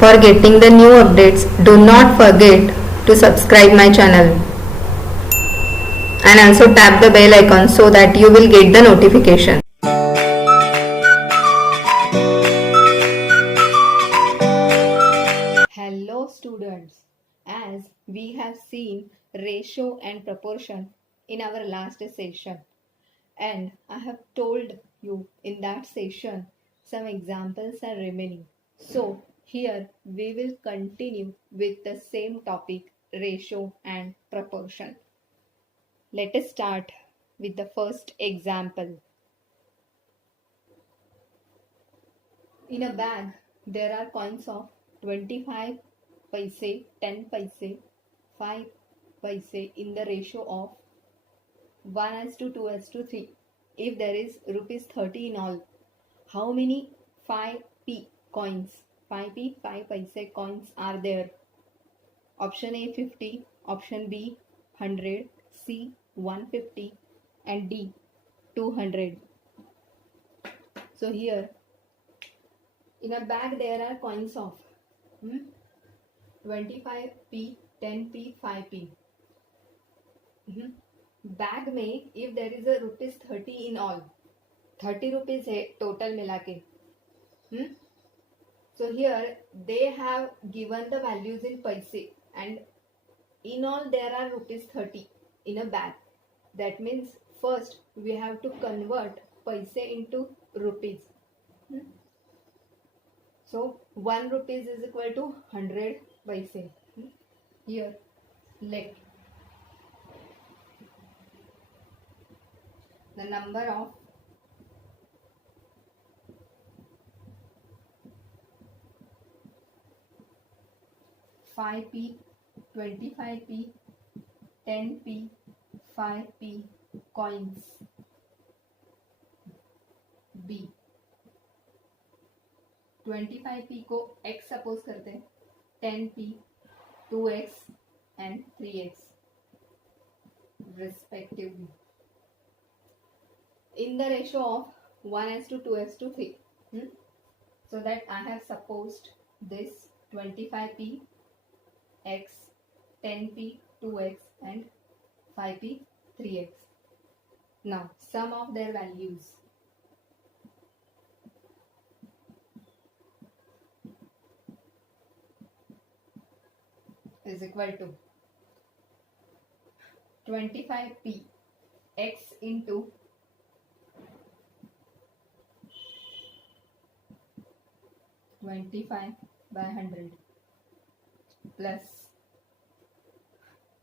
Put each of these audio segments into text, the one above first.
For getting the new updates, do not forget to subscribe my channel and also tap the bell icon so that you will get the notification. Hello students, as we have seen ratio and proportion in our last session, and I have told you in that session some examples are remaining. So here we will continue with the same topic, ratio and proportion. Let us start with the first example. In a bag, there are coins of 25 paise, 10 paise, 5 paise in the ratio of 1:2:3. If there is rupees 30 in all, how many 5p coins, 5p, 5 paise coins are there? Option A 50, option B 100, C 150 and D 200. So here in a bag there are coins of 25p, 10p, 5p. Bag में if there is a rupees 30 in all, 30 rupees है total मिला के. So here they have given the values in paise and in all there are rupees 30 in a bag. That means first we have to convert paise into rupees. So 1 rupees is equal to 100 paise. Here let the number of five p, 25p, 10p, 5p coins B. 25p को x suppose करते हैं, 10p 2x and 3x respectively in the ratio of 1:2:3. So that I have supposed this 25p x, 10p 2x and 5p 3x. Now sum of their values. Is equal to 25p x into 25 by 100 plus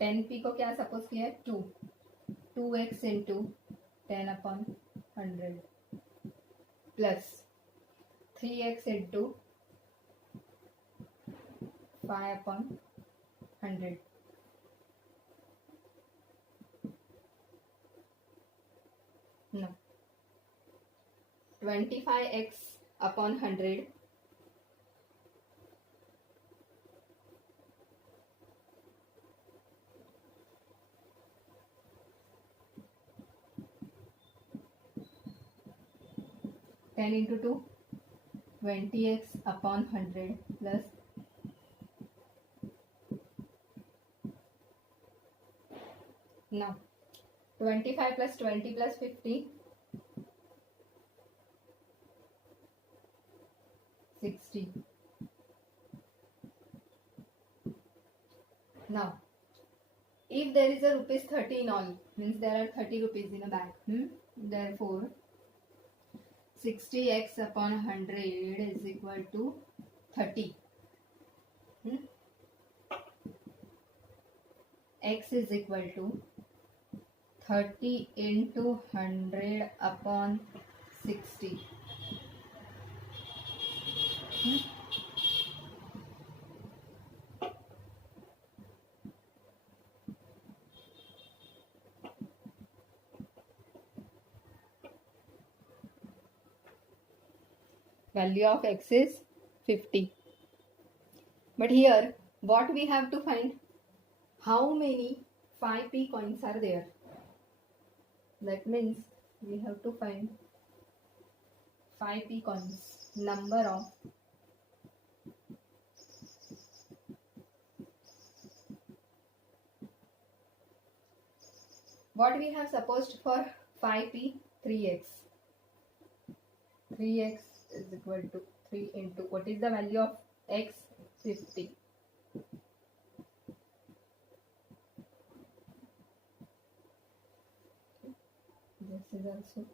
10p को क्या suppose किया है 2x into 10/100 plus 3x into 5/100. No, 25x upon 100 10 into 2 20x upon 100 plus now 25 plus 20 plus 50 60. Now if there is a rupees 30 in all, means there are 30 rupees in a bag. Therefore 60x upon 100 is equal to 30. X is equal to 30 into 100 upon 60. Value of x is 50. But here what we have to find, how many 5p coins are there. That means we have to find 5p coins, number of What we have supposed for 5p, 3x. 3x is equal to 3 into, what is the value of x? 50. This is also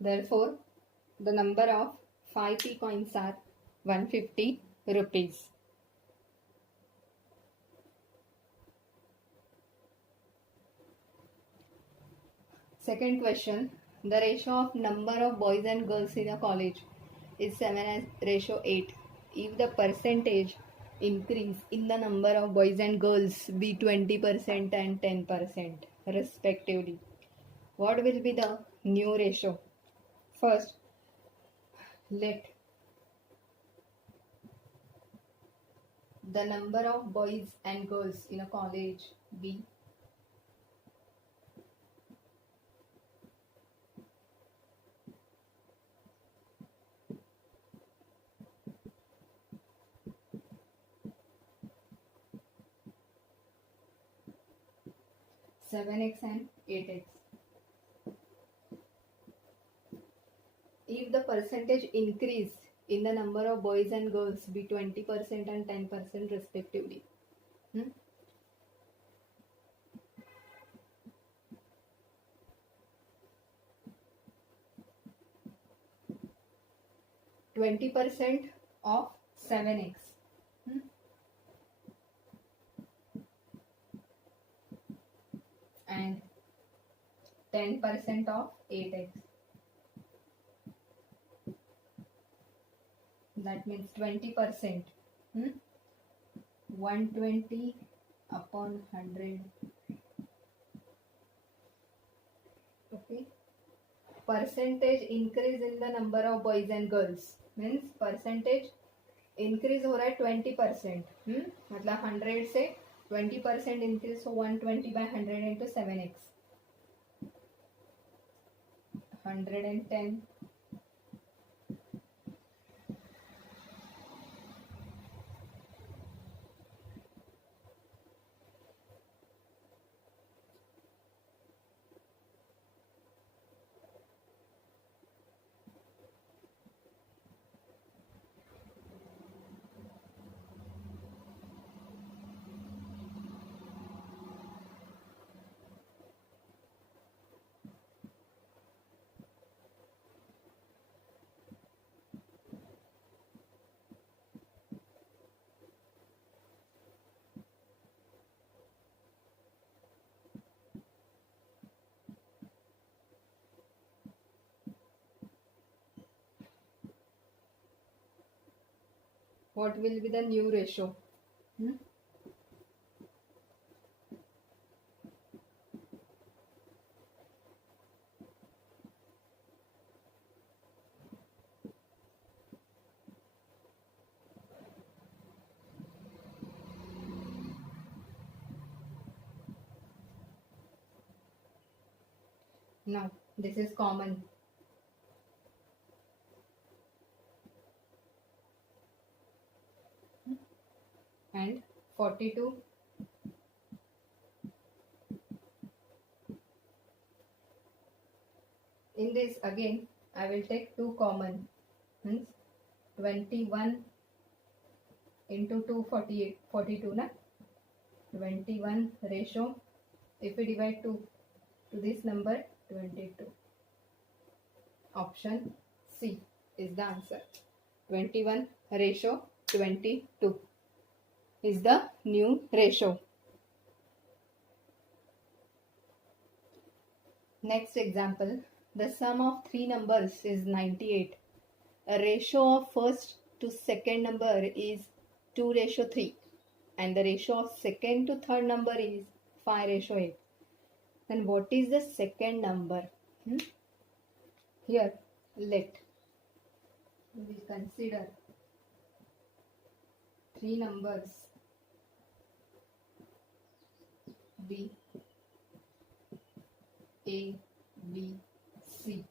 therefore the number of 5p coins are 150 rupees. Second question, the ratio of number of boys and girls in a college is 7:8. If the percentage increase in the number of boys and girls be 20% and 10% respectively, what will be the new ratio? First, let the number of boys and girls in a college be 7x and 8x. If the percentage increase in the number of boys and girls be 20% and 10% respectively, 20% of 7x, and 10% of 8x. That means 20%. 120 upon 100. Okay. Percentage increase in the number of boys and girls means percentage increase हो रहा है 20%. मतलब 100 से 20% increase, so 120 by 100 into 7x. 110. What will be the new ratio? Now, this is common. And 42. In this again, I will take 2 common. Means 21 into 2, 48, 42 na? 21 ratio. If we divide 2 to this number, 22. Option C is the answer. 21 ratio 22 is the new ratio. Next example, the sum of 3 numbers is 98. A ratio of first to second number is 2:3 and the ratio of second to third number is 5:8. Then what is the second number? Here, let we consider 3 numbers be A, B, C.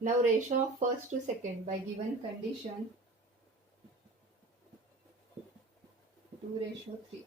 Now ratio of first to second by given condition 2:3,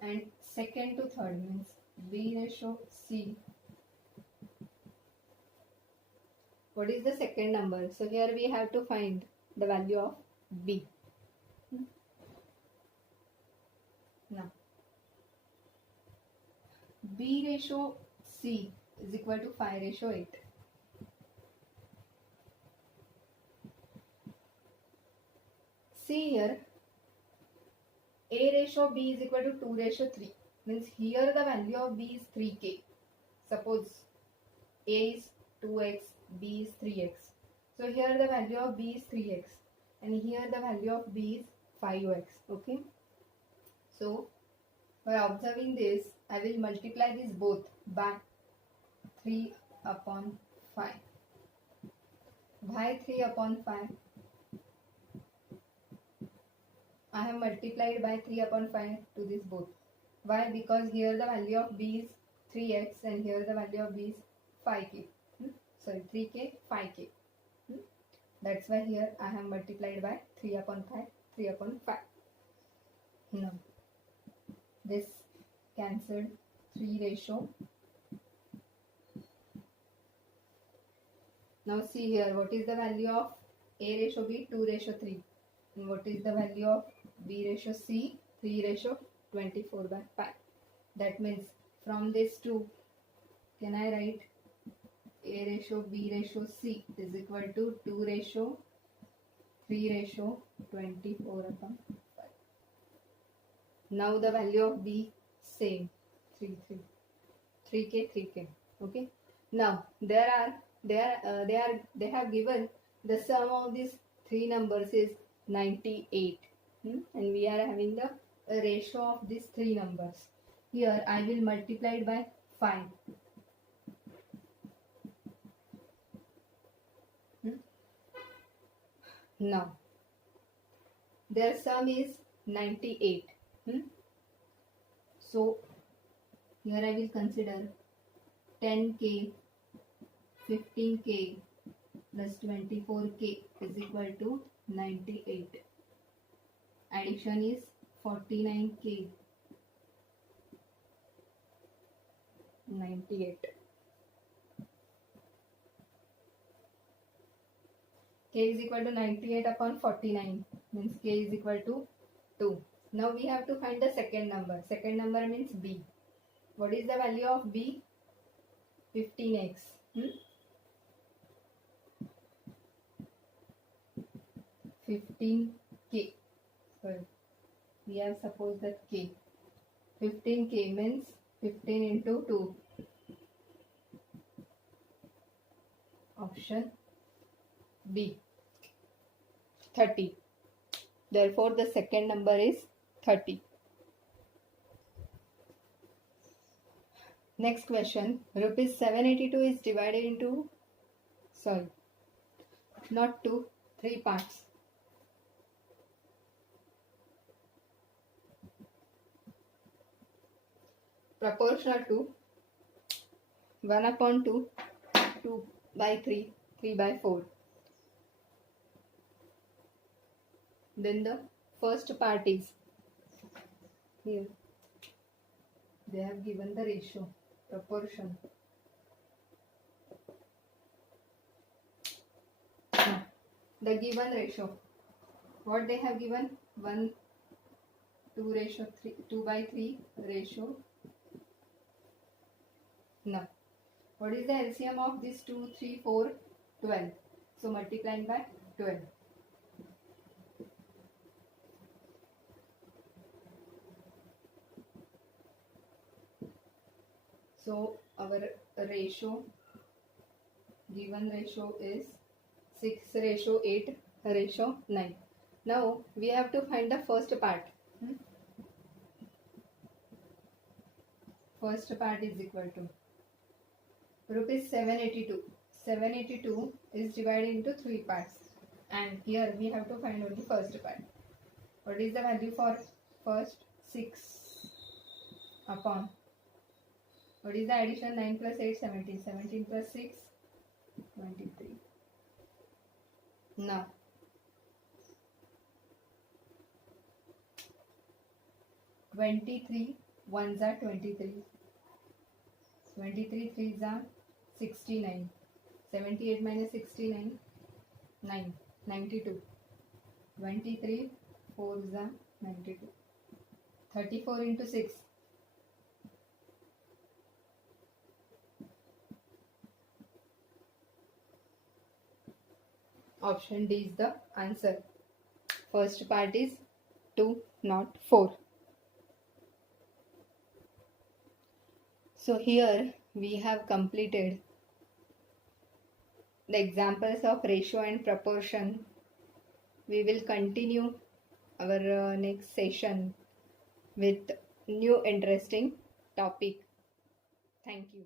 and second to third means B:C. What is the second number? So here we have to find the value of B. Now B:C is equal to 5:8. See here, A:B is equal to 2:3. Means here the value of B is 3k. Suppose A is 2x, B is 3x. So here the value of B is 3x and here the value of B is 5x. Okay. So by observing this, I will multiply this both by 3/5. Why 3/5? I have multiplied by 3/5 to this both. Why? Because here the value of B is 3x and here the value of B is 5k. Sorry, 3k, 5k. That's why here I have multiplied by 3/5, 3/5. Now, this cancelled 3. Now see here, what is the value of A:B? 2:3. And what is the value of B:C? 3:24/5. That means from this two, can I write A:B:C is equal to 2:3:24/5. Now the value of B same 3k 3k. Okay. Now they have given the sum of these three numbers is 98. And we are having the ratio of these three numbers. Here I will multiply it by 5. Now their sum is 98. So here I will consider 10k, 15k plus 24k is equal to 98. Addition is 49k, 98. K is equal to 98/49 means k is equal to 2. Now we have to find the second number. Second number means B. What is the value of B? 15x. 15k. Sorry, we have supposed that k. 15k means 15 into 2. Option B. 30. Therefore, the second number is 30. Next question. Rupees 782 is divided into, not two, 3 parts. Proportional to 1/2, 2/3, 3/4. Then the first part is here. They have given the ratio, proportion. Now, the given ratio. What they have given? 1:2:3, 2/3 ratio. Now, what is the LCM of this 2, 3, 4, 12? So multiplying by 12. So our ratio, given ratio is 6:8:9. Now we have to find the first part. First part is equal to rupees 782. 782 is divided into 3 parts. And here we have to find only first part. What is the value for first? 6 upon What is the addition? 9 plus 8, 17. 17 plus 6, 23. Now, 23 ones are 23. 23 threes are 69. 78 minus 69, 9. 92. 23 fours are 92. 34 into 6. Option D is the answer. First part is 2, not 4. So here we have completed the examples of ratio and proportion. We will continue our next session with new interesting topic. Thank you.